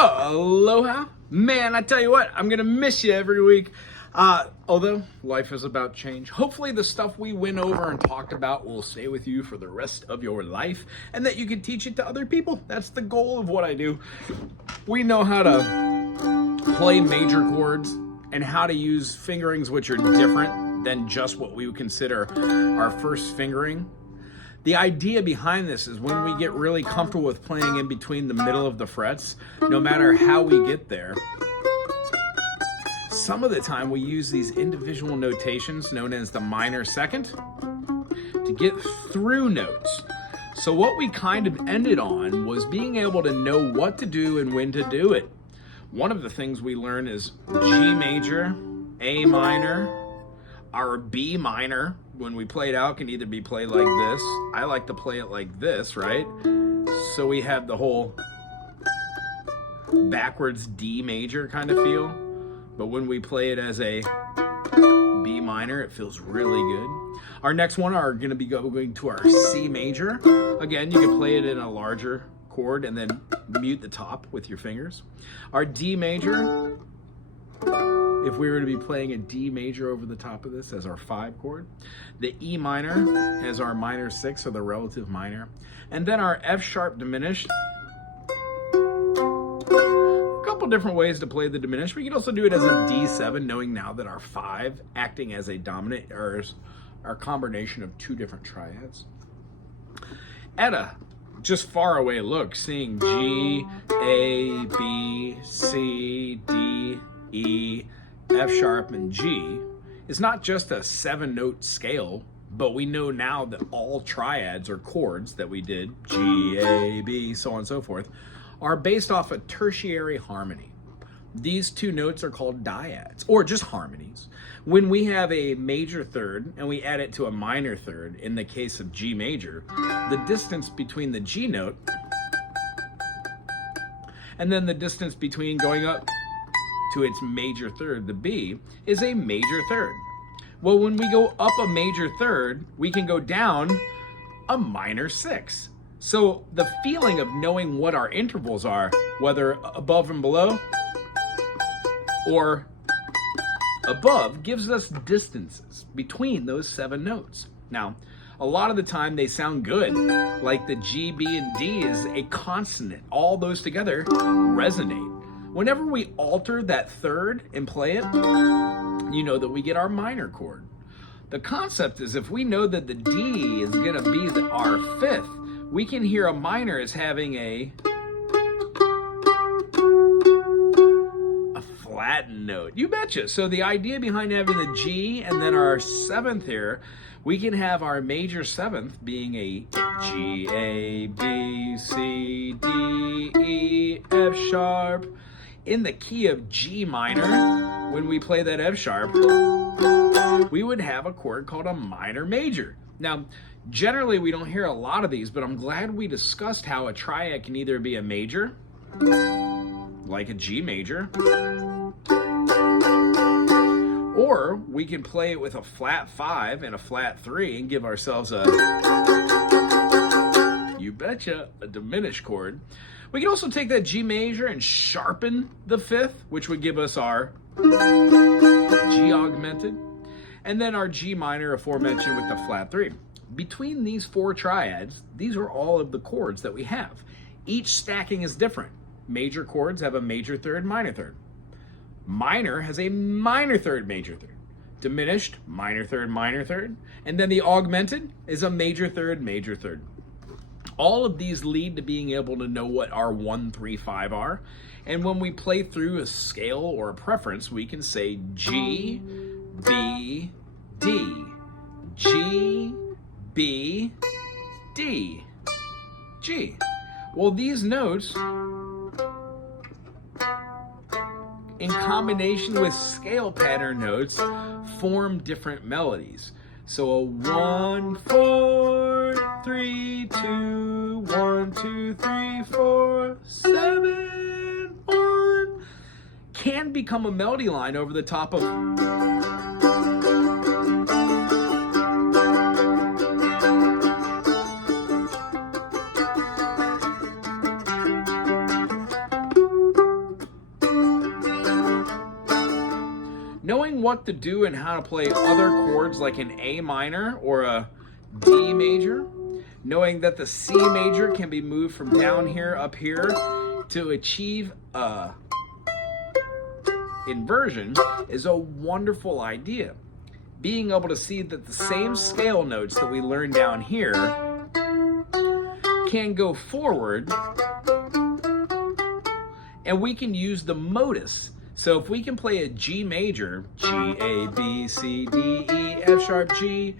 Aloha. Man, I tell you what, I'm going to miss you every week. Although life is about change, hopefully the stuff we went over and talked about will stay with you for the rest of your life and that you can teach it to other people. That's the goal of what I do. We know how to play major chords and how to use fingerings which are different than just what we would consider our first fingering. The idea behind this is when we get really comfortable with playing in between the middle of the frets, no matter how we get there, some of the time we use these individual notations known as the minor second to get through notes. So what we kind of ended on was being able to know what to do and when to do it. One of the things we learn is G major, A minor, our B minor, when we play it out, can either be played like this. I like to play it like this, right? So we have the whole backwards D major kind of feel. But when we play it as a B minor, it feels really good. Our next one are going to be going to our C major. Again, you can play it in a larger chord and then mute the top with your fingers. Our D major, if we were to be playing a D major over the top of this as our 5 chord, the E minor as our minor 6 or the relative minor, and then our F sharp diminished. A couple different ways to play the diminished. We can also do it as a D7, knowing now that our 5 acting as a dominant or our combination of 2 different triads. At a just far away look, seeing G, A, B, C, D, E, F sharp, and G is not just a 7-note scale, but we know now that all triads or chords that we did, G, A, B, so on and so forth, are based off a tertiary harmony. These 2 notes are called dyads, or just harmonies. When we have a major third and we add it to a minor third, in the case of G major, the distance between the G note and then the distance between going up to its major third, the B, is a major third. Well, when we go up a major third, we can go down a minor 6. So the feeling of knowing what our intervals are, whether above and below or above, gives us distances between those 7 notes. Now, a lot of the time they sound good, like the G, B, and D is a consonant. All those together resonate. Whenever we alter that third and play it, you know that we get our minor chord. The concept is if we know that the D is going to be our 5th, we can hear a minor as having a flattened note. You betcha. So the idea behind having the G and then our 7th here, we can have our major 7th being a G, A, B, C, D, E, F sharp. In the key of G minor, when we play that F sharp, we would have a chord called a minor major. Now, generally we don't hear a lot of these, but I'm glad we discussed how a triad can either be a major, like a G major, or we can play it with a flat 5 and a flat 3 and give ourselves a, you betcha, a diminished chord. We can also take that G major and sharpen the 5th, which would give us our G augmented, and then our G minor aforementioned with the flat 3. Between these 4 triads, these are all of the chords that we have. Each stacking is different. Major chords have a major third, minor third. Minor has a minor third, major third. Diminished, minor third, and then the augmented is a major third, major third. All of these lead to being able to know what our 1, 3, 5 are. And when we play through a scale or a preference, we can say G, B, D, G, B, D, G. Well, these notes, in combination with scale pattern notes, form different melodies. So a 1, 4, 3, 2, 1, 2, 3, 4, 7, 1 can become a melody line over the top of Knowing what to do and how to play other chords like an A minor or a D major, knowing that the C major can be moved from down here up here to achieve a inversion is a wonderful idea. Being able to see that the same scale notes that we learned down here can go forward, and we can use the modus. So if we can play a G major, G, A, B, C, D, E, F sharp, G,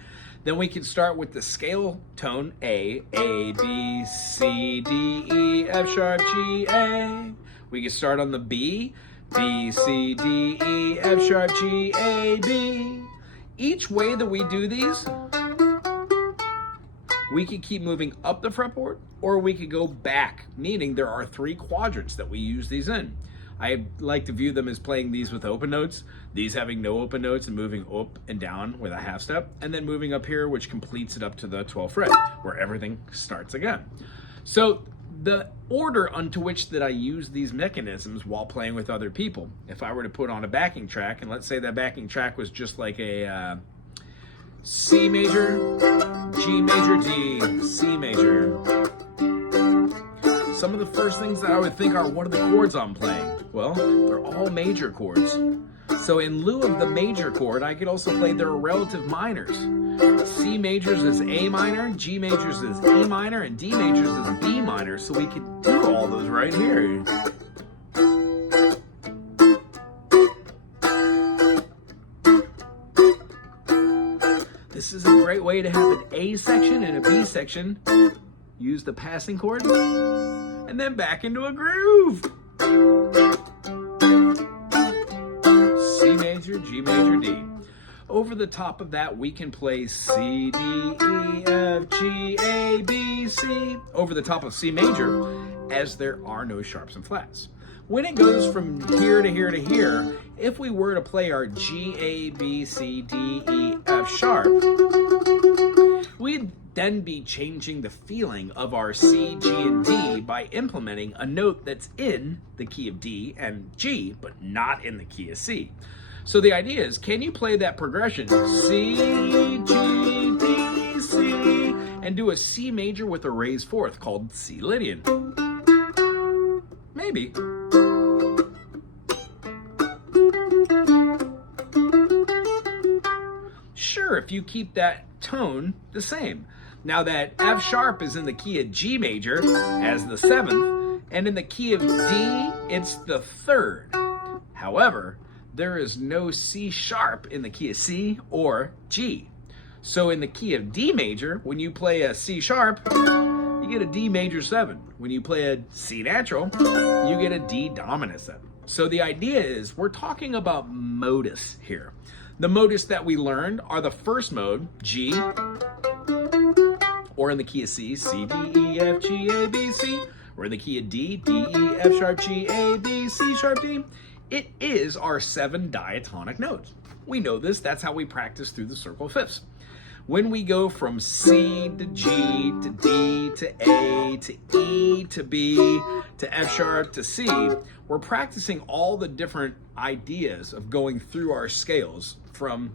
then we can start with the scale tone A, B, C, D, E, F sharp, G, A. We can start on the B, B, C, D, E, F sharp, G, A, B. Each way that we do these, we could keep moving up the fretboard, or we could go back, meaning there are 3 quadrants that we use these in. I like to view them as playing these with open notes, these having no open notes and moving up and down with a half step, and then moving up here, which completes it up to the 12th fret, where everything starts again. So the order unto which that I use these mechanisms while playing with other people, if I were to put on a backing track, and let's say that backing track was just like a C major, G major, D, C major. Some of the first things that I would think are, what are the chords I'm playing? Well, they're all major chords. So in lieu of the major chord, I could also play their relative minors. C majors is A minor, G majors is E minor, and D majors is B minor. So we could do all those right here. This is a great way to have an A section and a B section. Use the passing chord, and then back into a groove. C major, G major, D. Over the top of that, we can play C, D, E, F, G, A, B, C. Over the top of C major, as there are no sharps and flats. When it goes from here to here to here, if we were to play our G, A, B, C, D, E, F sharp, we'd then be changing the feeling of our C, G, and D by implementing a note that's in the key of D and G, but not in the key of C. So the idea is, can you play that progression, C, G, D, C, and do a C major with a raised fourth called C Lydian? Maybe. Sure, if you keep that tone the same. Now that F sharp is in the key of G major as the 7th, and in the key of D, it's the 3rd. However, there is no C sharp in the key of C or G. So in the key of D major, when you play a C sharp, you get a D major 7. When you play a C natural, you get a D dominant 7. So the idea is, we're talking about modus here. The modus that we learned are the first mode, G, or in the key of C, C, D, E, F, G, A, B, C, or in the key of D, D, E, F sharp, G, A, B, C sharp, D. It is our 7 diatonic notes. We know this, that's how we practice through the circle of fifths. When we go from C to G to D to A to E to B to F sharp to C, we're practicing all the different ideas of going through our scales from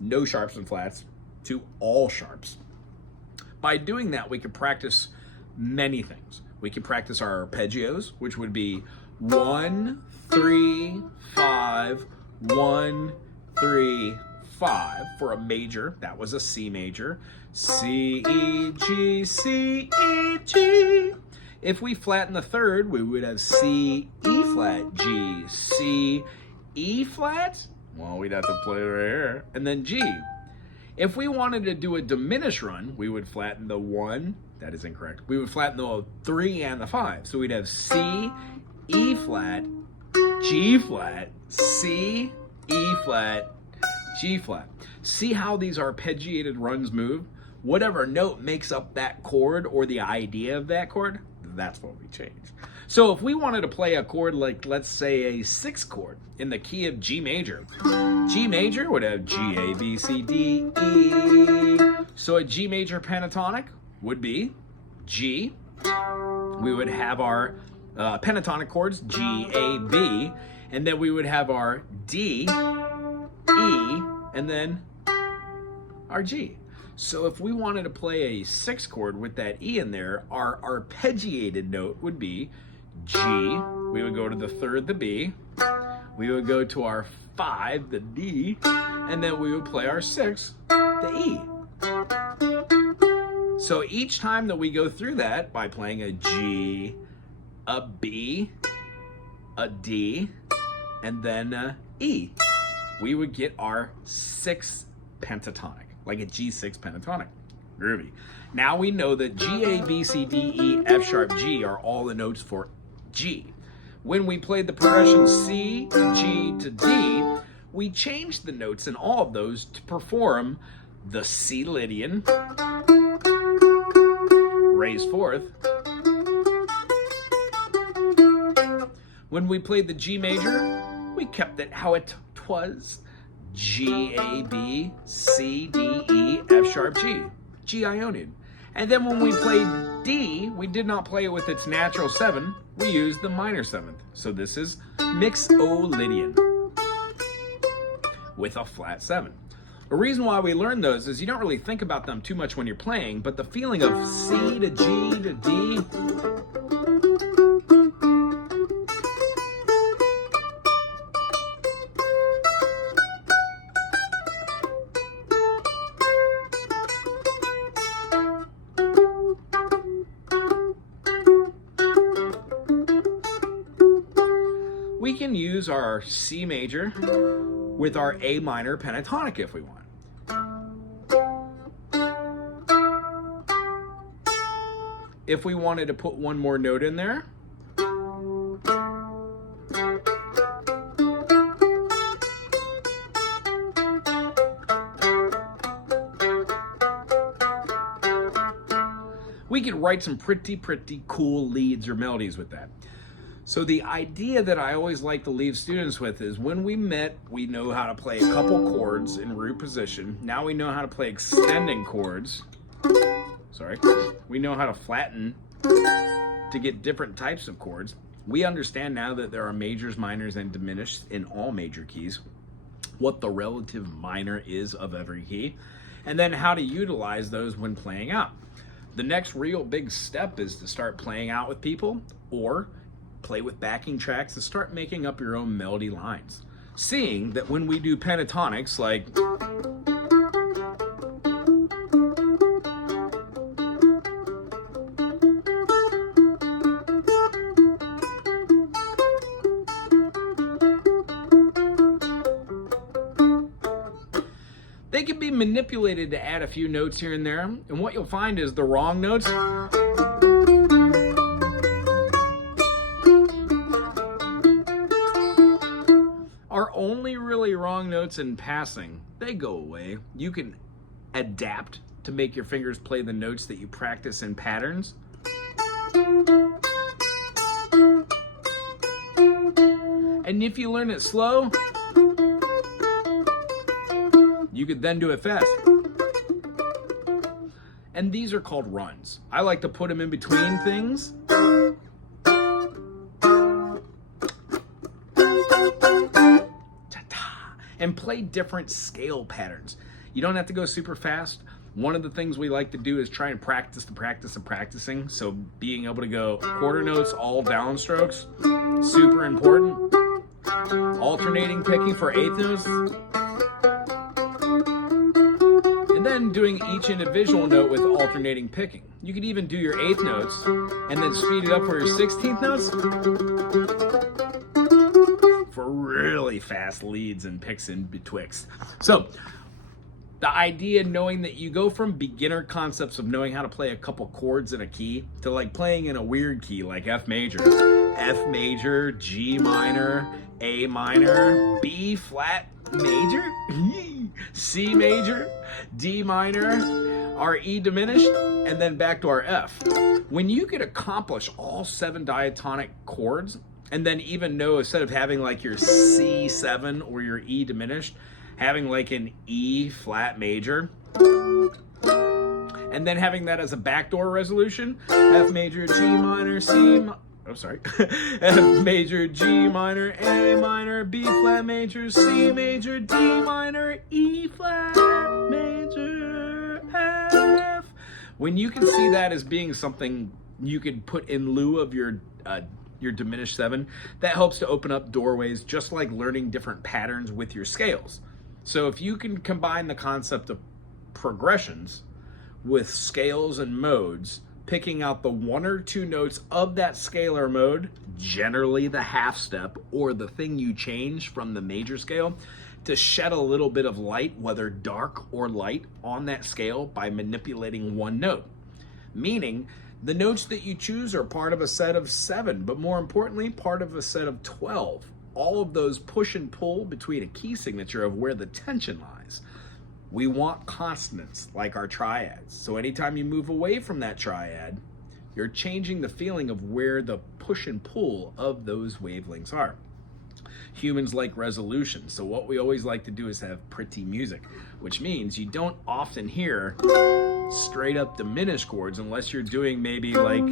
no sharps and flats to all sharps. By doing that, we can practice many things. We can practice our arpeggios, which would be 1, 3, 5, 1, 3, 5 for a major. That was a C major. C, E, G, C, E, G. If we flatten the 3rd, we would have C, E flat, G, C, E flat. Well, we'd have to play it right here. And then G. If we wanted to do a diminished run, we would flatten the 1. That is incorrect. We would flatten the 3 and the 5. So we'd have C, E flat, G flat, C, E flat, G flat. See how these arpeggiated runs move? Whatever note makes up that chord or the idea of that chord, that's what we change. So if we wanted to play a chord like, let's say, a 6th chord in the key of G major, G major would have G, A, B, C, D, E. So a G major pentatonic would be G. We would have our pentatonic chords, G, A, B, and then we would have our D, E, and then our G. So if we wanted to play a 6 chord with that E in there, our arpeggiated note would be G. We would go to the 3rd, the B. We would go to our 5, the D, and then we would play our 6, the E. So each time that we go through that by playing a G, a B, a D, and then a E, we would get our 6th pentatonic, like a G6 pentatonic. Groovy. Now we know that G, A, B, C, D, E, F sharp, G are all the notes for G. When we played the progression C to G to D, we changed the notes in all of those to perform the C Lydian, raised 4th. When we played the G major, we kept it how it was. G, A, B, C, D, E, F sharp, G. G Ionian. And then when we played D, we did not play it with its natural 7. We used the minor 7th. So this is Mixolydian with a flat 7. The reason why we learn those is you don't really think about them too much when you're playing, but the feeling of C to G to D, we can use our C major with our A minor pentatonic if we want. If we wanted to put one more note in there, we could write some pretty cool leads or melodies with that. So the idea that I always like to leave students with is when we met, we know how to play a couple chords in root position. Now we know how to play extending chords. Sorry. We know how to flatten to get different types of chords. We understand now that there are majors, minors, and diminished in all major keys, what the relative minor is of every key, and then how to utilize those when playing out. The next real big step is to start playing out with people or play with backing tracks and start making up your own melody lines. Seeing that when we do pentatonics like they can be manipulated to add a few notes here and there, and what you'll find is the wrong notes are only really wrong notes in passing. They go away. You can adapt to make your fingers play the notes that you practice in patterns. And if you learn it slow, you could then do it fast. And these are called runs. I like to put them in between things. And play different scale patterns. You don't have to go super fast. One of the things we like to do is try and practice the practice of practicing. So being able to go quarter notes, all downstrokes, super important. Alternating picking for eighth notes. And then doing each individual note with alternating picking. You could even do your eighth notes and then speed it up for your 16th notes for really fast leads and picks in betwixt. So the idea knowing that you go from beginner concepts of knowing how to play a couple chords in a key to like playing in a weird key like F major, G minor, A minor, B flat major, C major, D minor, our E diminished, and then back to our F. When you could accomplish all 7 diatonic chords, and then even know instead of having like your C7 or your E diminished, having like an E flat major, and then having that as a backdoor resolution, F major, G minor, C oh, sorry, F major, G minor, A minor, B flat major, C major, D minor, E flat major, F. When you can see that as being something you could put in lieu of your diminished 7, that helps to open up doorways, just like learning different patterns with your scales. So if you can combine the concept of progressions with scales and modes, picking out the 1 or 2 notes of that scale or mode, generally the half step or the thing you change from the major scale, to shed a little bit of light, whether dark or light, on that scale by manipulating 1 note. Meaning, the notes that you choose are part of a set of 7, but more importantly, part of a set of 12. All of those push and pull between a key signature of where the tension lies. We want consonants like our triads. So anytime you move away from that triad, you're changing the feeling of where the push and pull of those wavelengths are. Humans like resolution. So what we always like to do is have pretty music, which means you don't often hear straight up diminished chords unless you're doing maybe like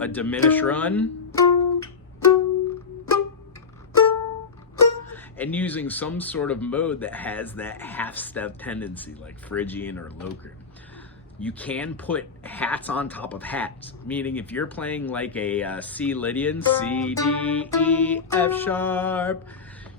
a diminished run and using some sort of mode that has that half step tendency, like Phrygian or Locrian. You can put hats on top of hats, meaning if you're playing like a C Lydian, C, D, E, F sharp,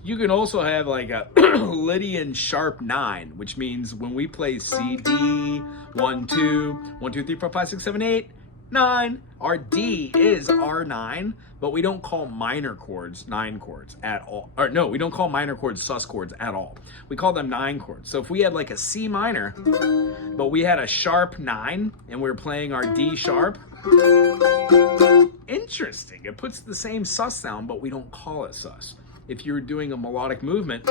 you can also have like a Lydian sharp 9, which means when we play C, D, 1, 2, 1, 2, 3, 4, 5, 6, 7, 8, 9, our D is R9, but we don't call minor chords 9 chords at all. Or no, we don't call minor chords sus chords at all. We call them 9 chords. So if we had like a C minor, but we had a sharp 9 and we were playing our D sharp, interesting. It puts the same sus sound, but we don't call it sus. If you're doing a melodic movement,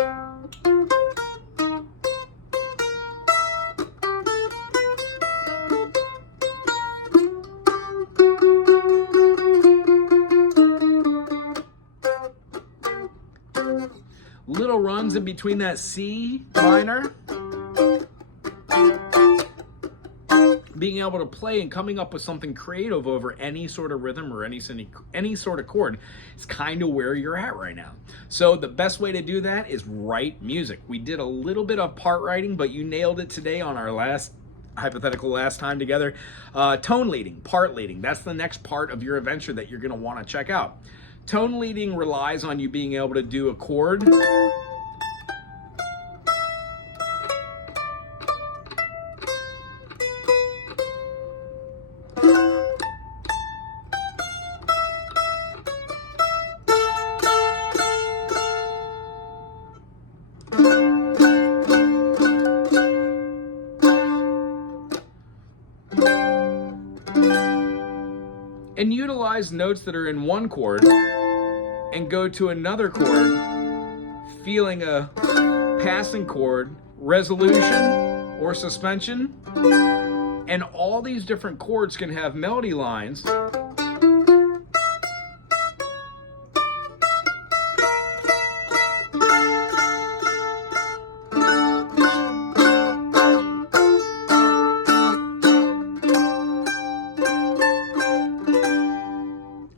little runs in between that C minor, being able to play and coming up with something creative over any sort of rhythm or any sort of chord is kind of where you're at right now. So the best way to do that is write music. We did a little bit of part writing, but you nailed it today on our last time together. Tone leading, part leading. That's the next part of your adventure that you're going to want to check out. Tone leading relies on you being able to do a chord, and utilize notes that are in one chord and go to another chord, feeling a passing chord, resolution, or suspension. And all these different chords can have melody lines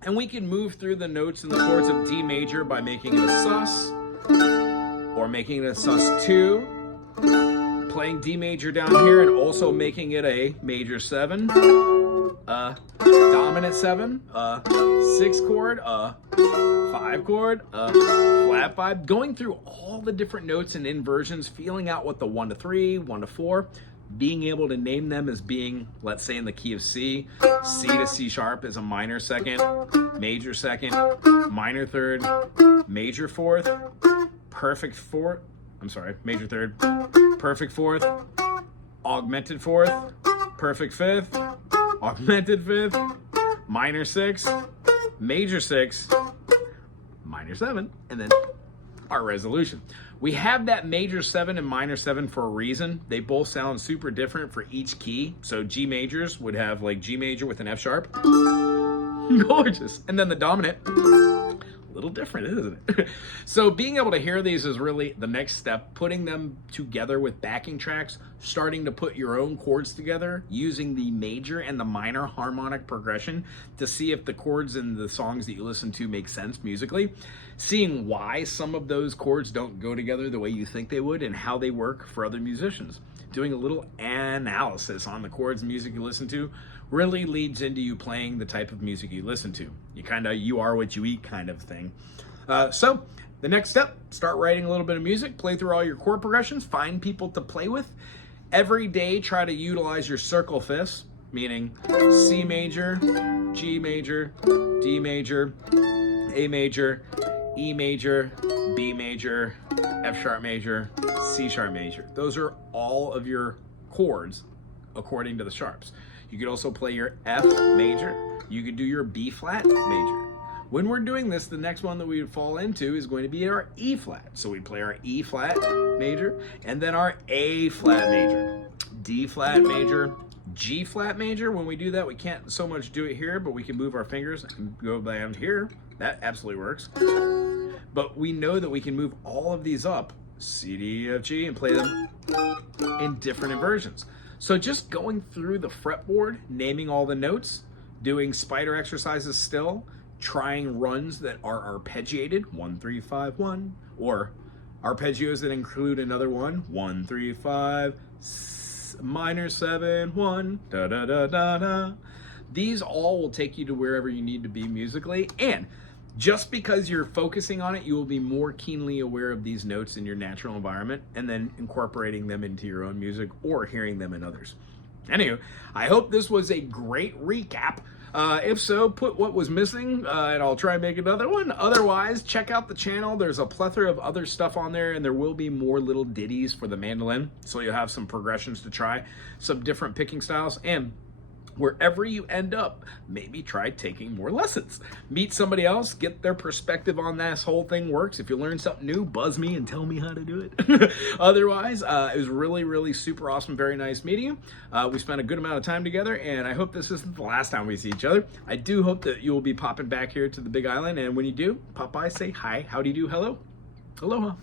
and we can move through the notes and the chords of D major by making it a sus, or making it a sus2, playing D major down here and also making it a major 7, a dominant 7, a 6 chord, a 5 chord, a flat 5, going through all the different notes and inversions, feeling out what the 1 to 3, 1 to 4, being able to name them as being, let's say in the key of C, C to C sharp is a minor 2nd, major 2nd, minor 3rd, major 4th, perfect 4th, major 3rd, perfect 4th, augmented 4th, perfect 5th, augmented 5th, minor 6, major 6, minor 7, and then our resolution. We have that major 7 and minor 7 for a reason. They both sound super different for each key. So G majors would have like G major with an F sharp. Gorgeous. And then the dominant, a little different, isn't it? So being able to hear these is really the next step. Putting them together with backing tracks starting to put your own chords together using the major and the minor harmonic progression to see if the chords in the songs that you listen to make sense musically, seeing why some of those chords don't go together the way you think they would and how they work for other musicians. Doing a little analysis on the chords and music you listen to really leads into you playing the type of music you listen to. You are what you eat kind of thing. So the next step, start writing a little bit of music, play through all your chord progressions, find people to play with. Every day, try to utilize your circle fifths, meaning C major, G major, D major, A major, E major, B major, F sharp major, C sharp major. Those are all of your chords according to the sharps. You could also play your F major. You could do your B flat major. When we're doing this, the next one that we would fall into is going to be our E flat. So we play our E flat major and then our A flat major, D flat major, G flat major. When we do that, we can't so much do it here, but we can move our fingers and go down here. That absolutely works. But we know that we can move all of these up, C, D, F, G, and play them in different inversions. So just going through the fretboard, naming all the notes, doing spider exercises still, trying runs that are arpeggiated, 1, 3, 5, 1, or arpeggios that include another one, 1, 3, 5, minor 7, 1, da da da da da. These all will take you to wherever you need to be musically, and just because you're focusing on it, you will be more keenly aware of these notes in your natural environment and then incorporating them into your own music or hearing them in others. Anyway, I hope this was a great recap. If so, put what was missing and I'll try and make another one. Otherwise, check out the channel. There's a plethora of other stuff on there, and there will be more little ditties for the mandolin. So you'll have some progressions to try, some different picking styles, and wherever you end up, maybe try taking more lessons. Meet somebody else, get their perspective on this whole thing works. If you learn something new, buzz me and tell me how to do it. Otherwise, it was really, really super awesome. Very nice meeting you. We spent a good amount of time together, and I hope this isn't the last time we see each other. I do hope that you will be popping back here to the Big Island, and when you do, pop by, say hi, how do you do, hello, aloha.